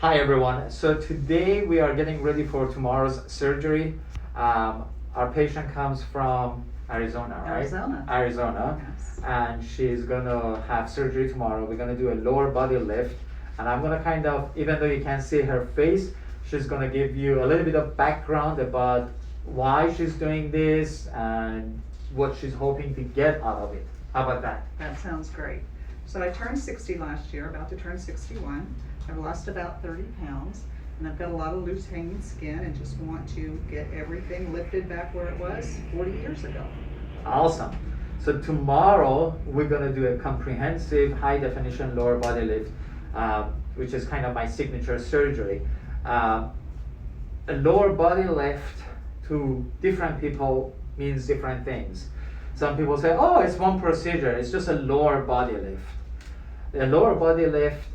Hi everyone. So today we are getting ready for tomorrow's surgery. Our patient comes from Arizona, right? Arizona. Yes. And she's gonna have surgery tomorrow. We're gonna do a lower body lift, and I'm gonna kind of, even though you can't see her face, she's gonna give you a little bit of background about why she's doing this and what she's hoping to get out of it. How about that? That sounds great. So I turned 60 last year, about to turn 61. I've lost about 30 pounds, and I've got a lot of loose hanging skin and just want to get everything lifted back where it was 40 years ago. Awesome. So tomorrow we're gonna do a comprehensive high definition lower body lift, which is kind of my signature surgery. A lower body lift to different people means different things. Some people say, oh, it's one procedure, it's just a lower body lift. A lower body lift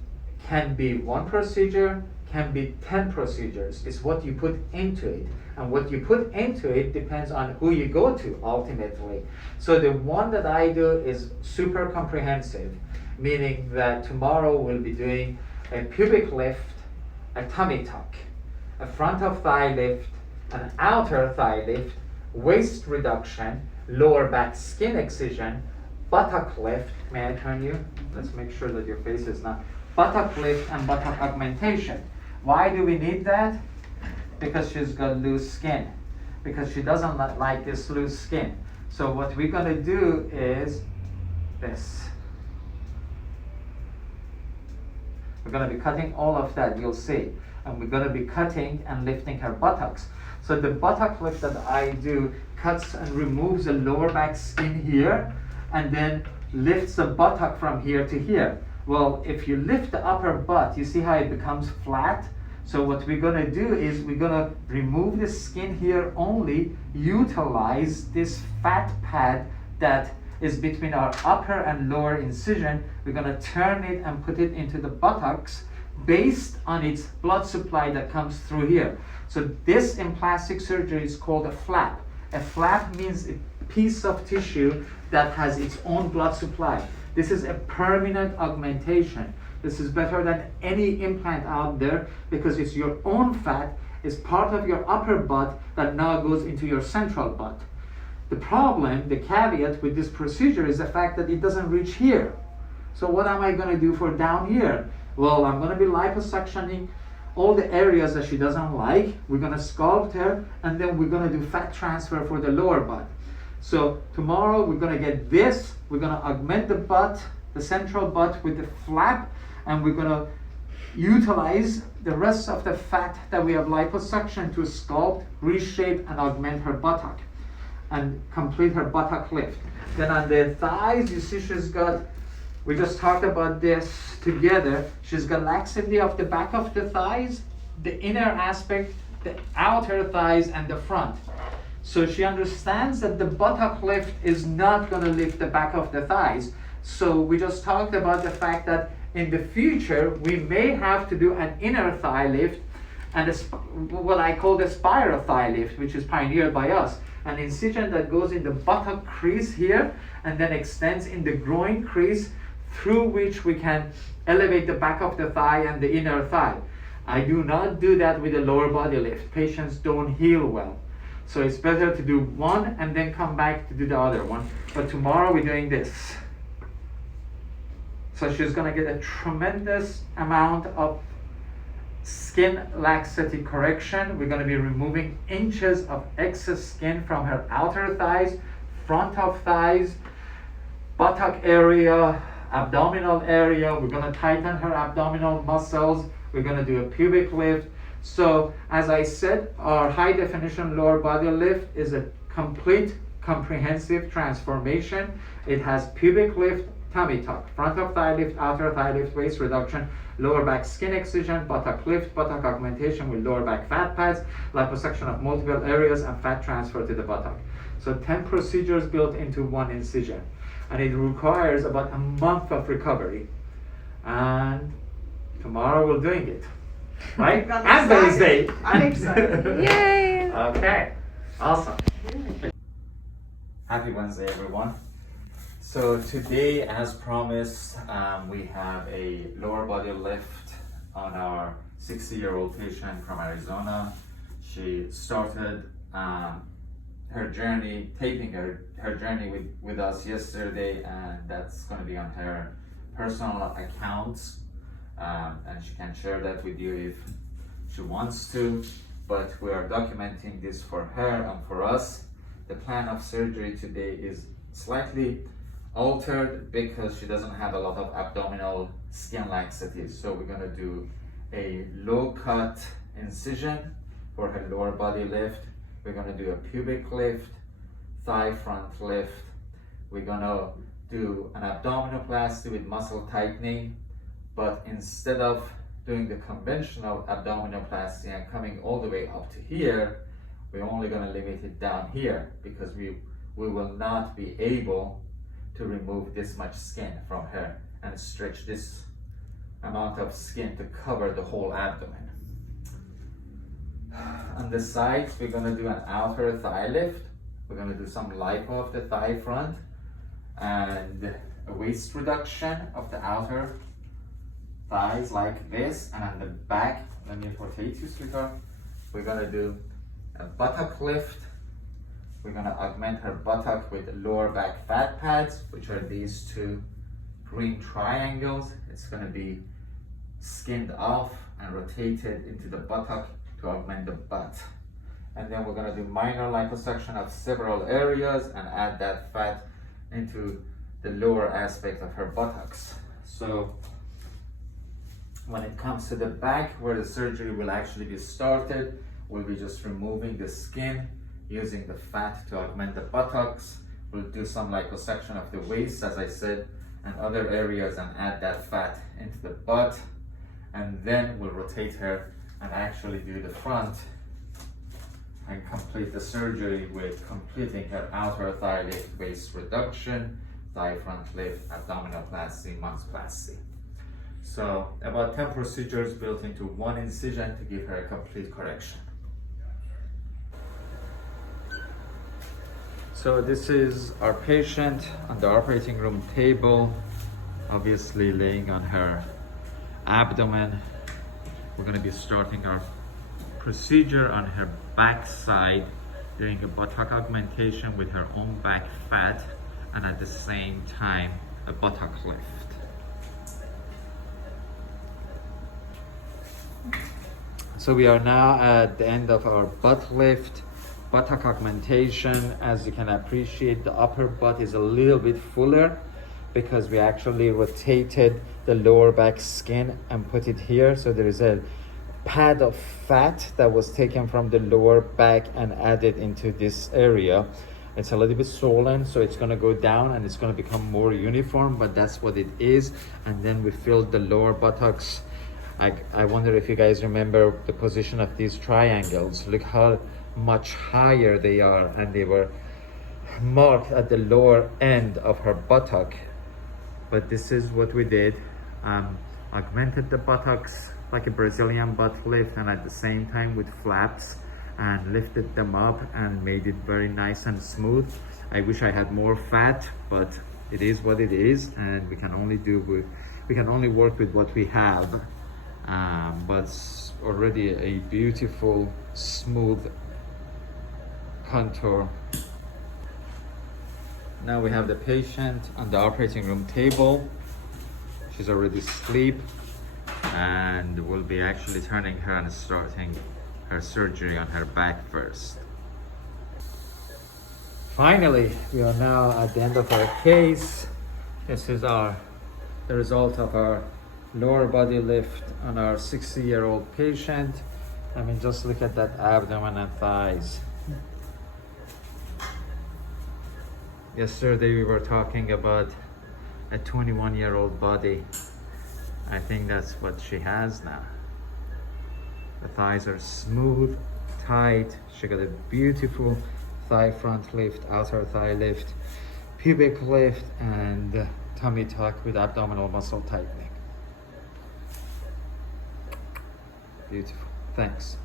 can be one procedure, can be 10 procedures. It's what you put into it. And what you put into it depends on who you go to ultimately. So the one that I do is super comprehensive, meaning that tomorrow we'll be doing a pubic lift, a tummy tuck, a front of thigh lift, an outer thigh lift, waist reduction, lower back skin excision, buttock lift. May I turn you? Let's make sure that your face is not. Buttock lift and buttock augmentation. Why do we need that? Because she's got loose skin. Because she doesn't like this loose skin. So what we're going to do is this. We're going to be cutting all of that, you'll see. And we're going to be cutting and lifting her buttocks. So the buttock lift that I do cuts and removes the lower back skin here and then lifts the buttock from here to here. Well, if you lift the upper butt, you see how it becomes flat? So what we're gonna do is we're gonna remove the skin here only, utilize this fat pad that is between our upper and lower incision. We're gonna turn it and put it into the buttocks based on its blood supply that comes through here. So this in plastic surgery is called a flap. A flap means a piece of tissue that has its own blood supply. This is a permanent augmentation. This is better than any implant out there because it's your own fat, it's part of your upper butt that now goes into your central butt. The problem, the caveat with this procedure is the fact that it doesn't reach here. So what am I going to do for down here? Well, I'm going to be liposuctioning all the areas that she doesn't like. We're going to sculpt her, and then we're going to do fat transfer for the lower butt. So tomorrow we're going to get this, we're going to augment the butt, the central butt with the flap, and we're going to utilize the rest of the fat that we have liposuction to sculpt, reshape, and augment her buttock and complete her buttock lift. Then on the thighs, you see she's got, we just talked about this together, she's got laxity of the back of the thighs, the inner aspect, the outer thighs, and the front. So she understands that the buttock lift is not going to lift the back of the thighs. So we just talked about the fact that in the future, we may have to do an inner thigh lift and what I call the spiral thigh lift, which is pioneered by us. An incision that goes in the buttock crease here and then extends in the groin crease through which we can elevate the back of the thigh and the inner thigh. I do not do that with a lower body lift. Patients don't heal well. So it's better to do one and then come back to do the other one. But tomorrow we're doing this. So she's gonna get a tremendous amount of skin laxity correction. We're gonna be removing inches of excess skin from her outer thighs, front of thighs, buttock area, abdominal area. We're gonna tighten her abdominal muscles. We're gonna do a pubic lift. So as I said, our high definition lower body lift is a complete comprehensive transformation. It has pubic lift, tummy tuck, front of thigh lift, outer thigh lift, waist reduction, lower back skin excision, buttock lift, buttock augmentation with lower back fat pads, liposuction of multiple areas, and fat transfer to the buttock. So 10 procedures built into one incision. And it requires about a month of recovery. And tomorrow we're doing it. Right? And Thursday. I'm excited. Yay! Okay. Awesome. Happy Wednesday, everyone. So today, as promised, we have a lower body lift on our 60-year-old patient from Arizona. She started her journey, taping her journey with us yesterday, and that's going to be on her personal accounts, and she can share that with you if she wants to, but we are documenting this for her and for us. The plan of surgery today is slightly altered because she doesn't have a lot of abdominal skin laxatives, so we're going to do a low cut incision for her lower body lift. We're going to do a pubic lift, thigh front lift. We're going to do an abdominoplasty with muscle tightening, but instead of doing the conventional abdominoplasty and coming all the way up to here, we're only going to limit it down here because we will not be able to remove this much skin from her and stretch this amount of skin to cover the whole abdomen. On the sides, we're going to do an outer thigh lift. We're going to do some lipo of the thigh front and a waist reduction of the outer thighs like this, and on the back, let me rotate you, sweetheart. We're going to do a buttock lift. We're going to augment her buttock with lower back fat pads, which are these two green triangles. It's going to be skinned off and rotated into the buttock to augment the butt. And then we're going to do minor liposuction of several areas and add that fat into the lower aspect of her buttocks. So when it comes to the back, where the surgery will actually be started, we'll be just removing the skin, using the fat to augment the buttocks. We'll do some liposuction of the waist, as I said, and other areas, and add that fat into the butt. And then we'll rotate her and actually do the front and complete the surgery with completing her outer thigh lift, waist reduction, thigh front lift, abdominoplasty, munsplasty. So about 10 procedures built into one incision to give her a complete correction. So this is our patient on the operating room table, obviously laying on her abdomen. We're going to be starting our procedure on her back side, doing a buttock augmentation with her own back fat, and at the same time a buttock lift. So we are now at the end of our butt lift, buttock augmentation. As you can appreciate, the upper butt is a little bit fuller because we actually rotated the lower back skin and put it here. So there is a pad of fat that was taken from the lower back and added into this area. It's a little bit swollen, so it's gonna go down and it's gonna become more uniform, but that's what it is. And then we filled the lower buttocks. I wonder if you guys remember the position of these triangles. Look how much higher they are, and they were marked at the lower end of her buttock. But this is what we did. Augmented the buttocks like a Brazilian butt lift, and at the same time with flaps, and lifted them up and made it very nice and smooth. I wish I had more fat, but it is what it is, and we can only work with what we have. But it's already a beautiful, smooth contour. Now we have the patient on the operating room table. She's already asleep, and we'll be actually turning her and starting her surgery on her back first. Finally, we are now at the end of our case. This is the result of our lower body lift on our 60-year-old patient. I mean, just look at that abdomen and thighs. Yesterday we were talking about a 21-year-old body. I think that's what she has now. The thighs are smooth, tight. She got a beautiful thigh front lift, outer thigh lift, pubic lift, and tummy tuck with abdominal muscle tightening. Beautiful. Thanks.